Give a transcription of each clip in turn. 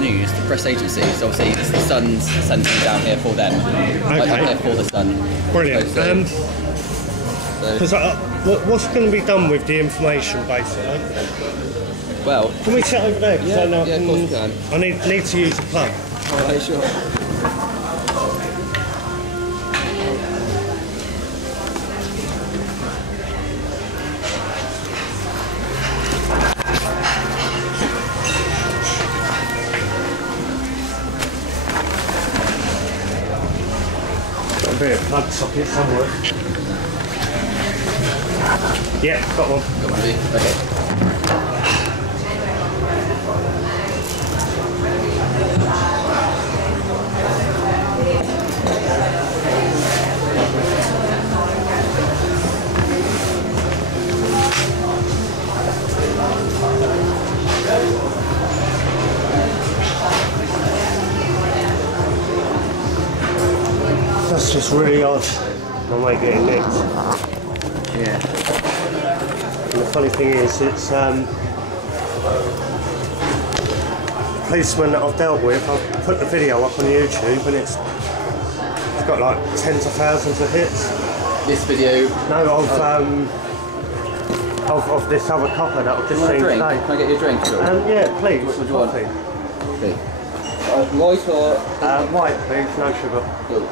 News, the press agency. So obviously it's the Sun's sending me down here for them. Okay. I'm here for the Sun. Brilliant. What's going to be done with the information, basically? Well, can we sit over there? Yeah, of course we can. I need to use a plug. Okay, sure. Got a bit of plug socket somewhere. Yeah, got one. Got one, okay. That's just really odd. I might get nicked. Yeah. And the funny thing is, it's policeman that I've dealt with. I've put the video up on YouTube, and it's got like tens of thousands of hits. This video? No, of this other copper that I've just seen today. Can I get you a drink? Sure. Yeah, please. What do you want? Okay. White or? White, please. No sugar. Cool.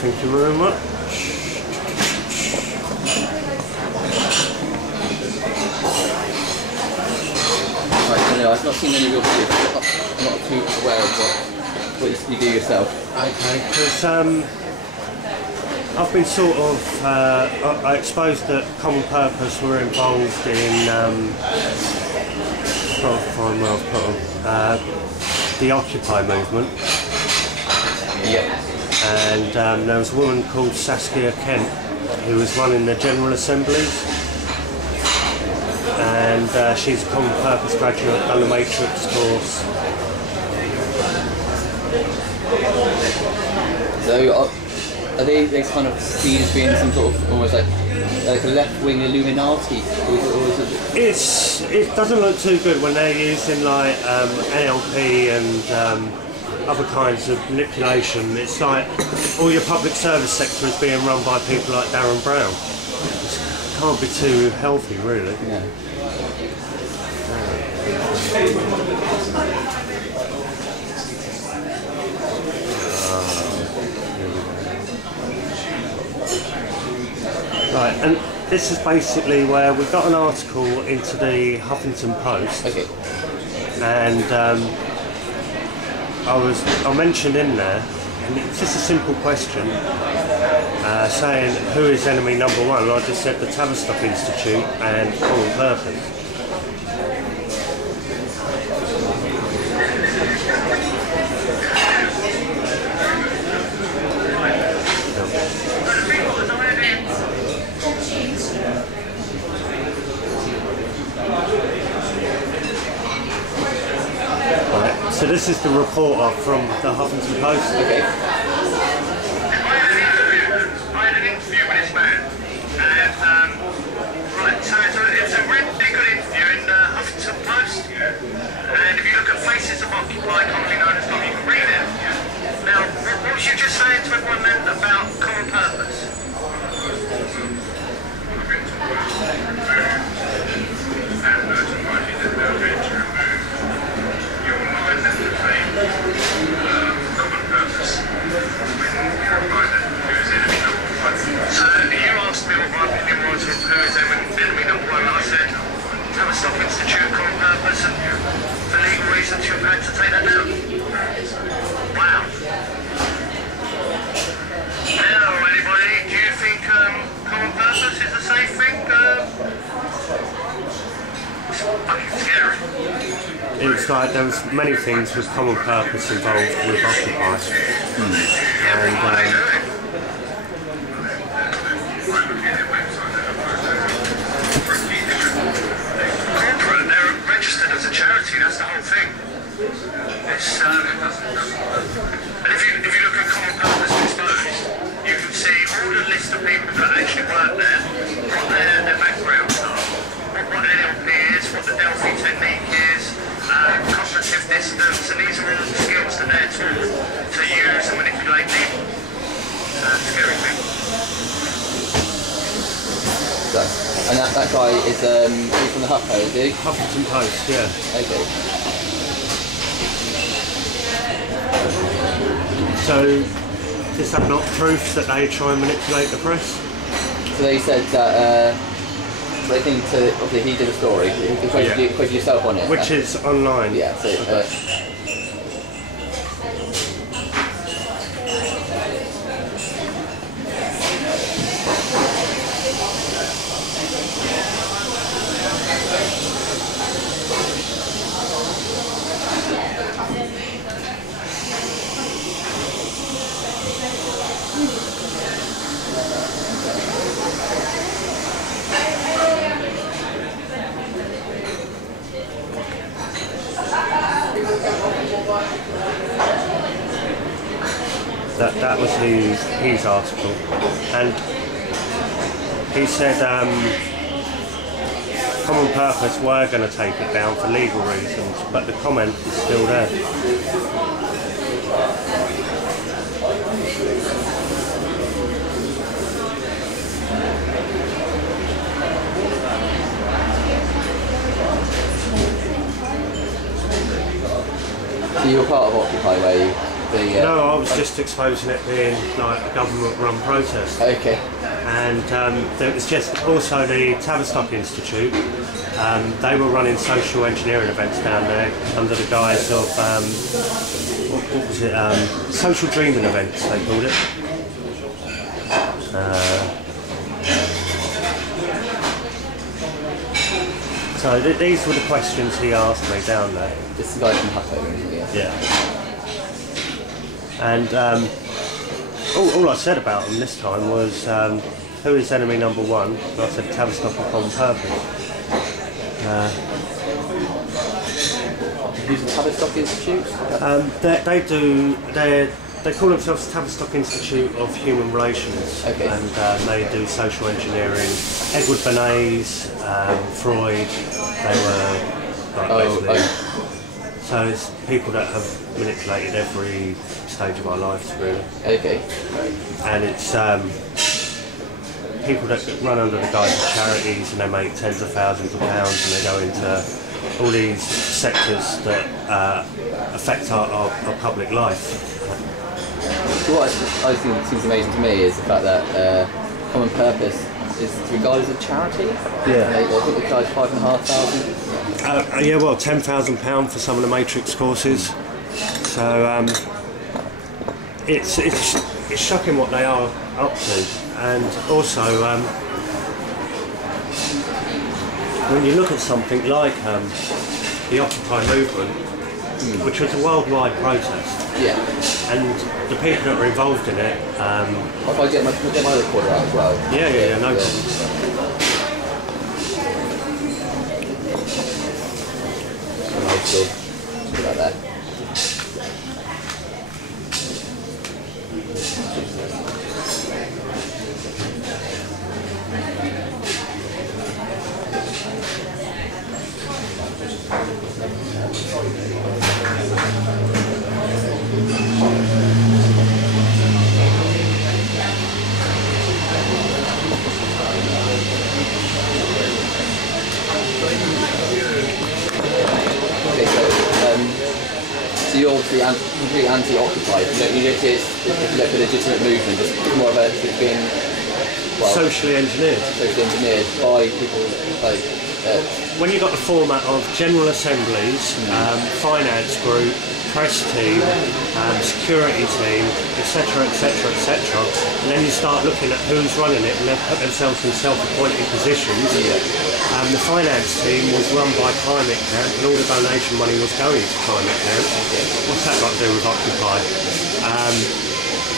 Thank you very much. Right, no, I've not seen any of your videos. I'm not too aware of what you do yourself. Okay, because I've been sort of, I exposed that Common Purpose were involved in, trying to find where I've put them, the Occupy movement. Yeah. And there was a woman called Saskia Kent who was running the General Assemblies, and she's a common purpose graduate, done the Matrix course. So are they kind of seen as being some sort of almost like a left-wing Illuminati? It doesn't look too good when they're using like NLP and other kinds of manipulation. It's like all your public service sector is being run by people like Darren Brown. It can't be too healthy, really. Yeah. Right, and this is basically where we got an article into the Huffington Post. Okay. And I mentioned in there, and it's just a simple question, saying who is enemy number one. And I just said the Tavistock Institute and Common Purpose. So this is the reporter from the Huffington Post. Okay. I had an interview with this man, and right, so it's a really good interview in the Huffington Post. And if you look at Faces of Occupy, commonly known as Delphi, you can read it. Now, what was you just saying to everyone then about common purpose? So you asked me what my opinion was of who is enemy number one. I said Tavistock Institute, common purpose, and for legal reasons you've had to take that down. Wow. Now, anybody, do you think common purpose is a safe thing? It's fucking scary. It's like there was many things with Common Purpose involved with Occupy. Corporate, they're registered as a charity, that's the whole thing. It's, and if you look at Common Purpose Exposed, you can see all the list of people that actually work there, what their backgrounds are, what NLP is, what the Delphi technique is, cognitive distance, and these are all skills that they're taught to use and manipulate people. Scary thing. So, and that guy is he's from the Huffo, is he? Huffington Post, yeah. Okay. So, is that not proof that they try and manipulate the press? So they said that they think obviously he did a story. You quoted yourself on it. Which is online. Yeah. So. That was his article, and he said Common Purpose were going to take it down for legal reasons, but the comment is still there. So you were part of Occupy, were you? No, I was just exposing it being like a government-run protest. Okay. And there was just also the Tavistock Institute. They were running social engineering events down there under the guise of what was it? Social dreaming events, they called it. So these were the questions he asked me down there. This guy from Huffington, Yeah. And all I said about him this time was, who is enemy number one? And I said Tavistock and Common Purpose. Who's the Tavistock Institute? They call themselves Tavistock Institute of Human Relations, Okay. And they do social engineering. Edward Bernays, Freud, they were basically. So it's people that have manipulated every stage of our lives, really. Okay. And it's people that run under the guise of charities, and they make tens of thousands of pounds, and they go into all these sectors that affect our public life. So what I think seems amazing to me is the fact that Common Purpose is regarded as a charity. Yeah. I think they charge £5,500. Yeah, well, £10,000 for some of the Matrix courses. So it's shocking what they are up to, and also when you look at something like the Occupy movement, which was a worldwide protest. Yeah. And the people that were involved in it. If I get my recorder out as well. Yeah, no problem. Cool. About that. Okay, so you're obviously completely anti-Occupy. You don't see it's like a legitimate movement. It's more of it's being Socially engineered. Socially engineered by people like. When you've got the format of general assemblies, finance group, press team, security team, etc., etc., etc., and then you start looking at who's running it, and they've put themselves in self-appointed positions. The finance team was run by Climate Camp, and all the donation money was going to Climate Camp. What's that got to do with Occupy?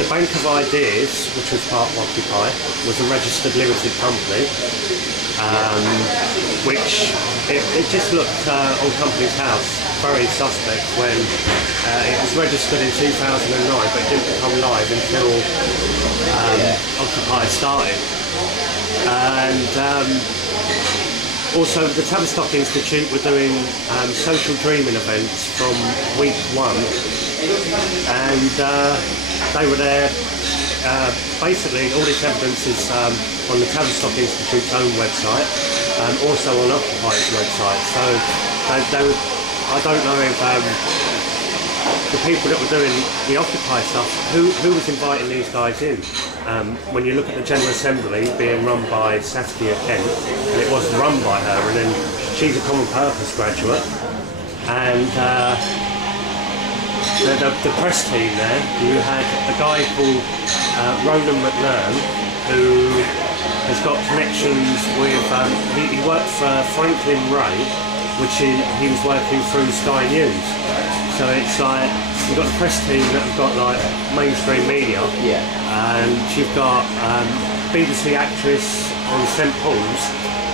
The Bank of Ideas, which was part of Occupy, was a registered limited company, which it just looked on Company's House very suspect when it was registered in 2009, but it didn't become live until Occupy started. And also the Tavistock Institute were doing social dreaming events from week one, and they were there. Basically, all this evidence is on the Tavistock Institute's own website, and also on Occupy's website. So I don't know if the people that were doing the Occupy stuff, who was inviting these guys in. When you look at the General Assembly being run by Saskia Kent, and it was run by her, and then she's a Common Purpose graduate, and the press team there, you had a guy called Ronan McNern, who has got connections with, he worked for Franklin Ray, which he was working through Sky News. So it's like, you've got the press team that have got like mainstream media, and you've got BBC actress on St Paul's.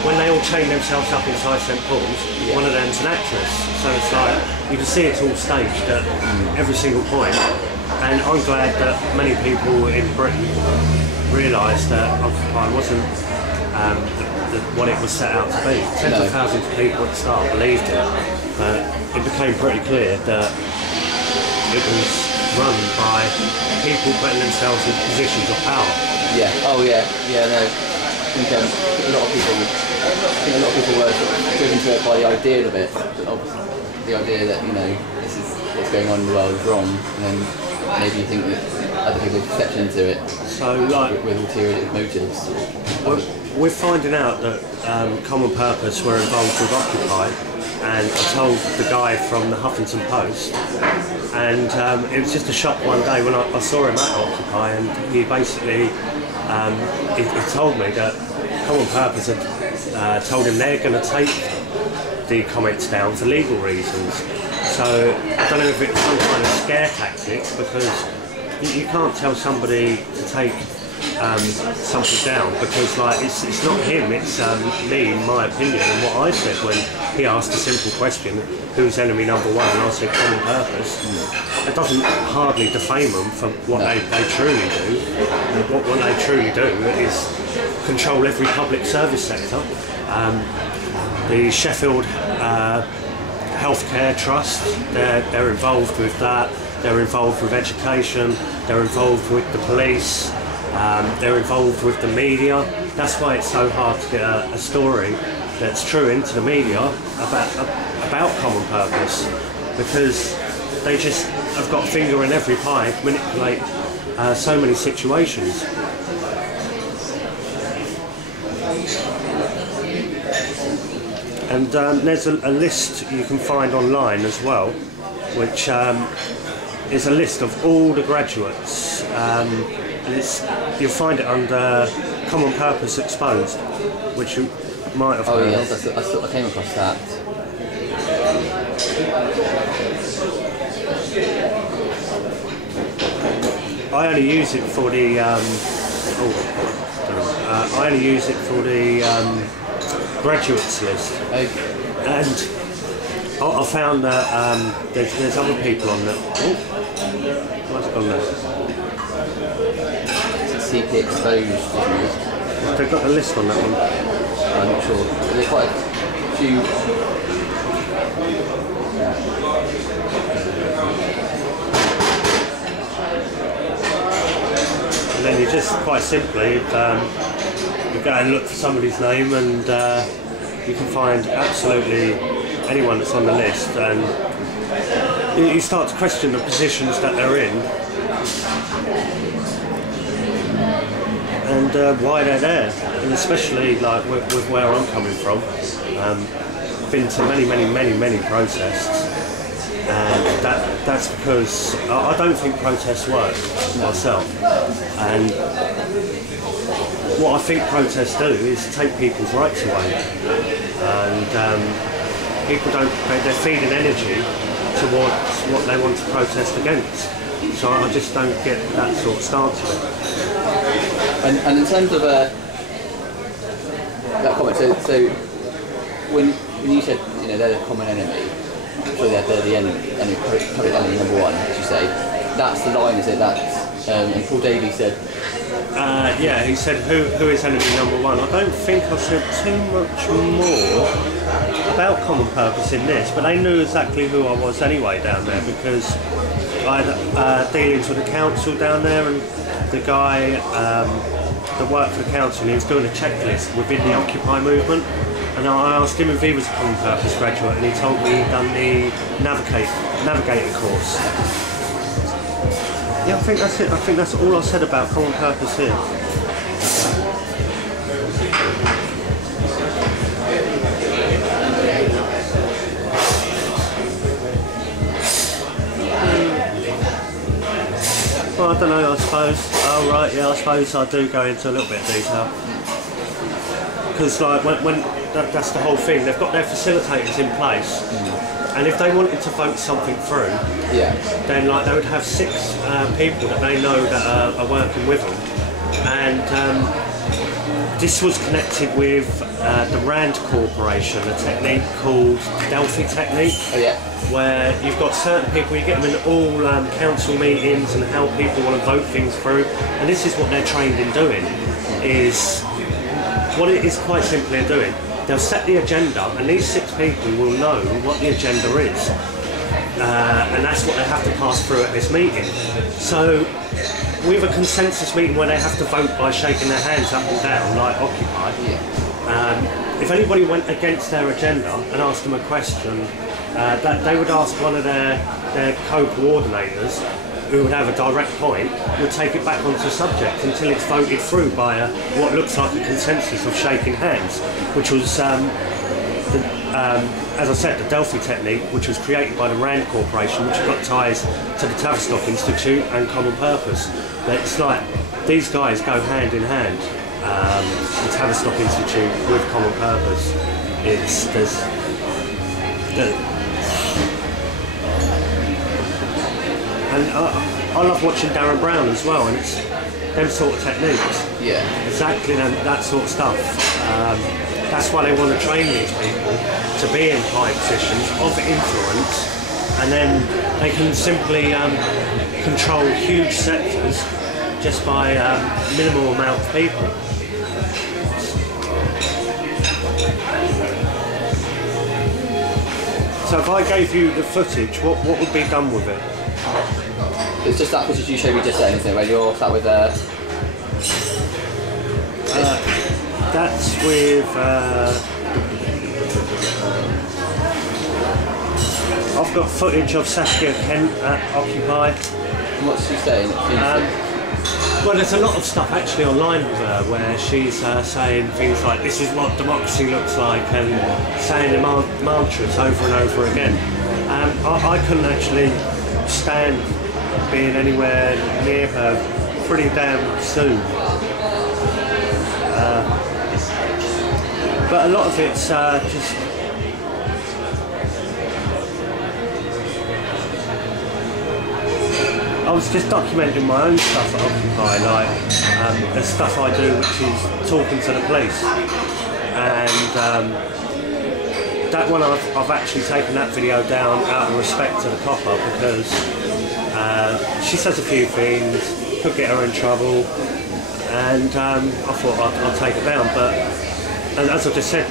When they all chain themselves up inside St Paul's, one of them's an actress. So it's like, you can see it's all staged at every single point. And I'm glad that many people in Britain realised that Occupy wasn't what it was set out to be. Tens of thousands of people at the start believed it, but it became pretty clear that it was run by people putting themselves in positions of power. Yeah. Oh yeah. Yeah. No. I think a lot of people were driven to it by the idea of it. Obviously, the idea that this is what's going on in the world is wrong, and then maybe you think that other people stepped into it. So, like, with ulterior motives. We're finding out that Common Purpose were involved with Occupy, and I told the guy from the Huffington Post, and it was just a shock one day when I saw him at Occupy, and he basically he told me that Common Purpose had told him they're going to take the comments down for legal reasons. So I don't know if it's some kind of scare tactic, because you can't tell somebody to take something down, because like it's not him, it's me, in my opinion, and what I said when he asked a simple question, who's enemy number one, and I said common purpose. It doesn't hardly defame them for what they truly do. And what they truly do is control every public service sector. The Sheffield Healthcare Trust, they're involved with that. They're involved with education. They're involved with the police. They're involved with the media. That's why it's so hard to get a story that's true into the media about common purpose, because they just have got a finger in every pie to manipulate so many situations. And there's a list you can find online as well, which is a list of all the graduates. And you'll find it under Common Purpose Exposed, which you might have heard of. I came across that. I only use it for the graduates list, and I found that there's other people on that. What's it gone there? CP Exposed. They've got the list on that one. I'm not sure. There's quite a few. And then you just quite simply you go and look for somebody's name, and you can find absolutely anyone that's on the list, and you start to question the positions that they're in and why they're there. And especially like with where I'm coming from, been to many protests, and that's because I don't think protests work myself. And what I think protests do is take people's rights away, and people they're feeding energy towards what they want to protest against. So I just don't get that sort of stance of it. And in terms of that comment, so when you said they're the common enemy, so they're the enemy, public enemy number one, as you say, that's the line, is it? That's and Paul Daly said. Yeah, he said who is enemy number one. I don't think I said too much more about common purpose in this, but they knew exactly who I was anyway down there, because I had dealings with the council down there, and the guy that worked for the council, he was doing a checklist within the Occupy movement, and I asked him if he was a common purpose graduate, and he told me he'd done the navigator course. Yeah, I think that's it. I think that's all I said about common purpose here. Well, I don't know, I suppose. Oh, right, yeah, I suppose I do go into a little bit of detail. Because, like, when that's the whole thing, they've got their facilitators in place. And if they wanted to vote something through, then like they would have 6 people that they know that are working with them, and this was connected with the RAND Corporation, a technique called Delphi technique, where you've got certain people, you get them in all council meetings and how people want to vote things through, and this is what they're trained in doing, is what it is quite simply doing. They'll set the agenda, and these 6 people will know what the agenda is, and that's what they have to pass through at this meeting. So with a consensus meeting where they have to vote by shaking their hands up and down, like Occupy, if anybody went against their agenda and asked them a question, that they would ask one of their co-coordinators, who would have a direct point, would take it back onto the subject until it's voted through by what looks like a consensus of shaking hands, which was, as I said, the Delphi technique, which was created by the RAND Corporation, which got ties to the Tavistock Institute and Common Purpose. But it's like, these guys go hand in hand, the Tavistock Institute with Common Purpose. And I love watching Darren Brown as well, and it's them sort of techniques. Yeah. Exactly that sort of stuff. That's why they want to train these people to be in high positions of influence, and then they can simply control huge sectors just by minimal amount of people. So if I gave you the footage, what would be done with it? It's just that footage you showed me just then, isn't it? Where you're sat with that's with I've got footage of Saskia Kent at Occupy. What's she saying? Well, there's a lot of stuff actually online with her where she's saying things like this is what democracy looks like, and saying the mantras over and over again. I couldn't actually stand being anywhere near her pretty damn soon. But a lot of it's just... I was just documenting my own stuff at Occupy, like the stuff I do, which is talking to the police. And that one I've actually taken that video down out of respect to the copper, because she says a few things, could get her in trouble, and I thought I'll take it down. But as I just said,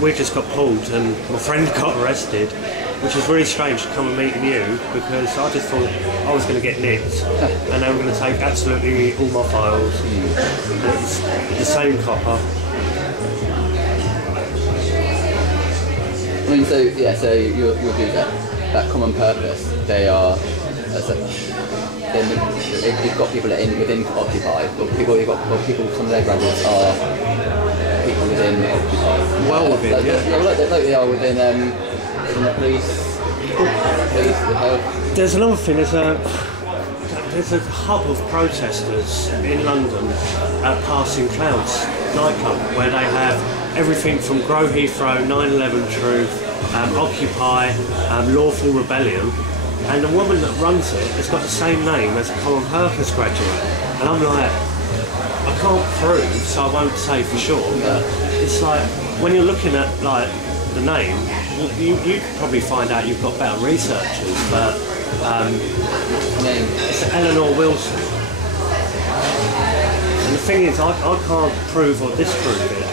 we just got pulled and my friend got arrested, which was really strange to come and meeting you, because I just thought I was going to get nicked and they were going to take absolutely all my files. It's the same copper. I mean, so yeah, so you'll do that common purpose. They've got people within Occupy, or people. Some of their graduates are people within Occupy. Well within, like they are within the police, the health. There's another thing. There's a hub of protesters in London at Passing Clouds nightclub, where they have everything from Grow Heathrow, 9/11 Truth, Occupy, Lawful Rebellion, and the woman that runs it has got the same name as a Common Purpose graduate. And I'm like, I can't prove, so I won't say for sure, but it's like, when you're looking at like the name, you could probably find out you've got better researchers, but it's Eleanor Wilson. And the thing is, I can't prove or disprove it,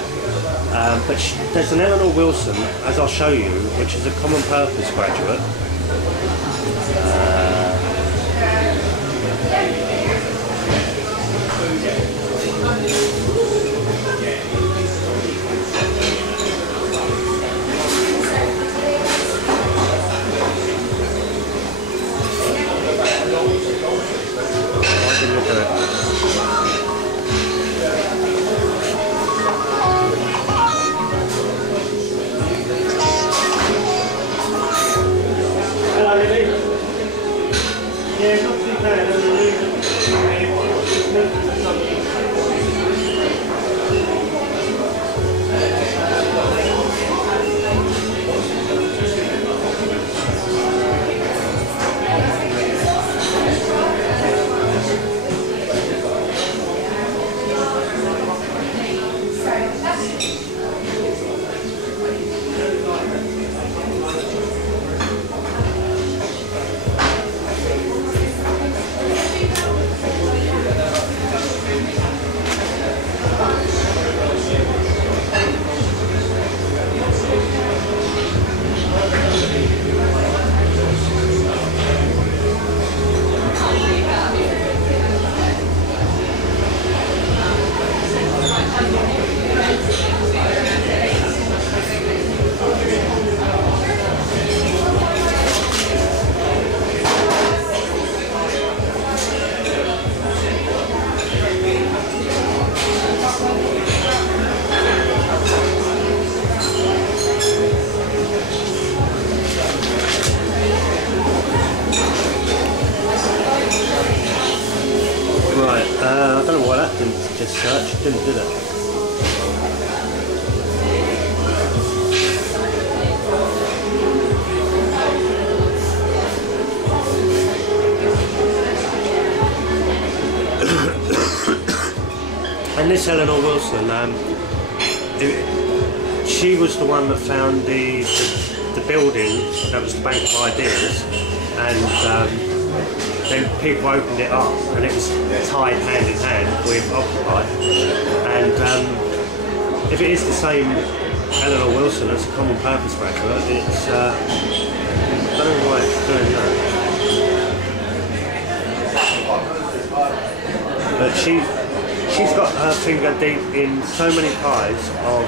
but there's an Eleanor Wilson, as I'll show you, which is a Common Purpose graduate. didn't just search, didn't, did it? And this Eleanor Wilson, she was the one that found the building that was the Bank of Ideas, and then people opened it up, and it was tied hand in hand with Occupy. And if it is the same Eleanor Wilson as a common purpose graduate, it's I don't know why it's doing that. But she's got her finger deep in so many pies of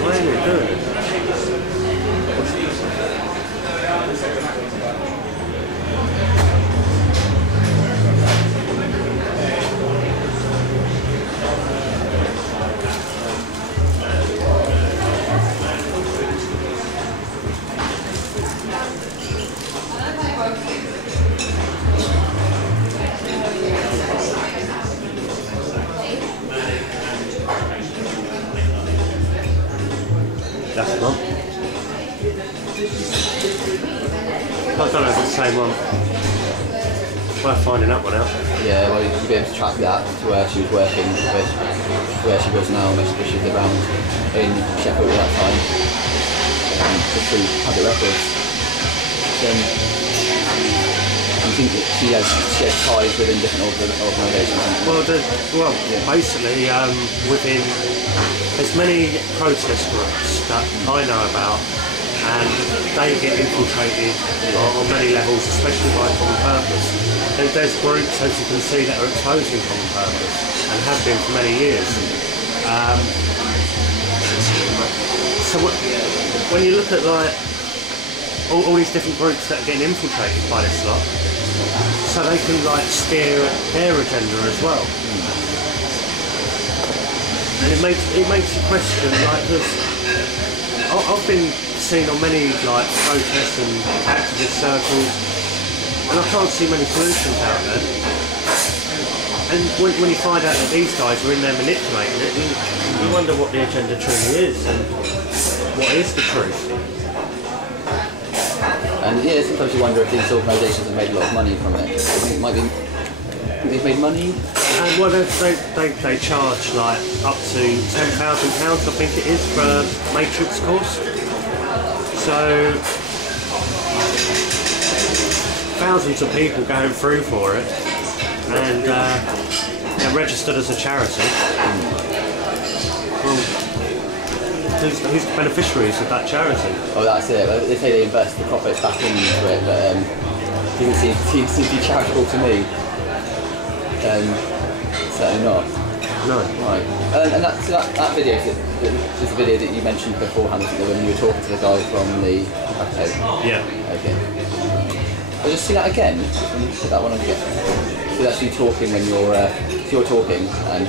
why are they doing it? That's one. I don't know if it's the same one. Worth finding that one out. Yeah, well, you'll be able to track that to where she was working, with where she was now, where she was around in Sheffield at that time, just through public records. I think that she has ties within different organisations. Well, basically, within there's many protest groups that I know about, and they get infiltrated on many levels, especially by Common Purpose. There's groups, as you can see, that are exposing Common Purpose and have been for many years. So when you look at like all these different groups that are getting infiltrated by this lot, so they can like steer their agenda as well. And it makes you question, like, because I've been seen on many like protests and activist circles, and I can't see many solutions out there. And when you find out that these guys are in there manipulating it, you wonder what the agenda truly is and what is the truth. And yeah, sometimes you wonder if these organisations have made a lot of money from it. I think it might be. They've made money. Well, they charge like up to £10,000, I think it is, for a Matrix course. So thousands of people going through for it, and they're registered as a charity. Well, who's the beneficiaries of that charity? Oh, that's it. They say they invest the profits back into it, but it doesn't seem to be charitable to me. Certainly not. No. Right. And that video is a video that you mentioned beforehand, isn't it, when you were talking to the guy from the episode? Yeah. Okay. I'll just see that again. Put that one on again. So that's you talking when you're talking, and